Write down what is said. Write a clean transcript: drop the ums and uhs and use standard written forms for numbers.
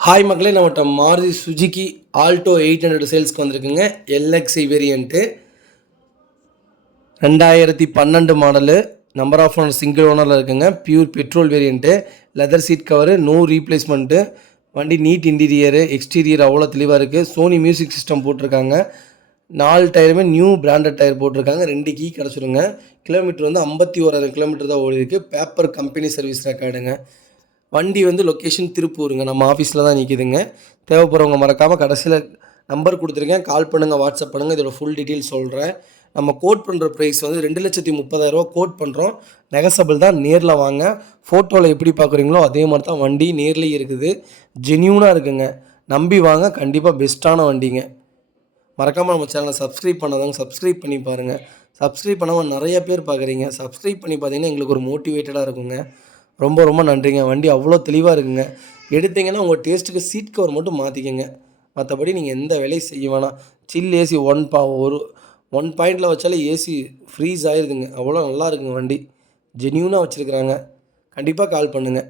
Hi மக்களே, நம்மகிட்ட Maruti சுஜுக்கி Alto 800 சேல்ஸ்க்கு வந்திருக்குங்க. LXI variant 2012 model. Number of owner single ஓனரில் இருக்குங்க. Pure petrol variant. Leather seat cover, no replacement. வண்டி நீட் இன்டீரியரு, எக்ஸ்டீரியர் அவ்வளோ தெளிவாக இருக்குது. சோனி மியூசிக் சிஸ்டம் போட்டிருக்காங்க. 4 டயருமே நியூ பிராண்டட் டயர் போட்டிருக்காங்க. 2 கீ கிடச்சிருங்க. கிலோமீட்டர் வந்து 51,000 கிலோமீட்டர் தான் ஓடி இருக்குது. பேப்பர் கம்பெனி சர்வீஸ் ரெக்கார்டுங்க. வண்டி வந்து லொக்கேஷன் திருப்பூருங்க. நம்ம ஆஃபீஸில் தான் நிற்கிதுங்க. தேவைப்படுறவங்க மறக்காமல் கடைசியில் நம்பர் கொடுத்துருக்கேன், கால் பண்ணுங்கள், வாட்ஸ்அப் பண்ணுங்கள். இதோட ஃபுல் டீட்டெயில் சொல்கிறேன். நம்ம கோட் பண்ணுற ப்ரைஸ் வந்து 2,30,000 கோட் பண்ணுறோம். நெகசபிள் தான். நேரில் வாங்க. ஃபோட்டோவில் எப்படி பார்க்குறீங்களோ அதே மாதிரி தான் வண்டி நேர்லேயே இருக்குது. ஜென்யூனாக இருக்குங்க. நம்பி வாங்க. கண்டிப்பாக பெஸ்ட்டான வண்டிங்க. மறக்காமல் நம்ம சேனலை சப்ஸ்கிரைப் பண்ணாதவங்க சப்ஸ்கிரைப் பண்ணி பாருங்கள். சப்ஸ்கிரைப் பண்ணாமல் நிறைய பேர் பார்க்குறீங்க. சப்ஸ்கிரைப் பண்ணி பார்த்தீங்கன்னா எங்களுக்கு ஒரு மோட்டிவேட்டடாக இருக்குங்க. ரொம்ப ரொம்ப நன்றிங்க. வண்டி அவ்வளோ தெளிவாக இருக்குங்க. எடுத்தீங்கன்னா உங்கள் டேஸ்ட்டுக்கு சீட் கவர் மட்டும் மாற்றிக்கங்க. மற்றபடி நீங்கள் எந்த வேலையும் செய்ய வேணாம். சில் ஏசி ஒரு 1 பாயிண்டில் வச்சாலே ஏசி ஃப்ரீஸ் ஆகிருக்குங்க. அவ்வளோ நல்லா இருக்குங்க வண்டி. ஜென்யூனாக வச்சுருக்குறாங்க. கண்டிப்பாக கால் பண்ணுங்கள்.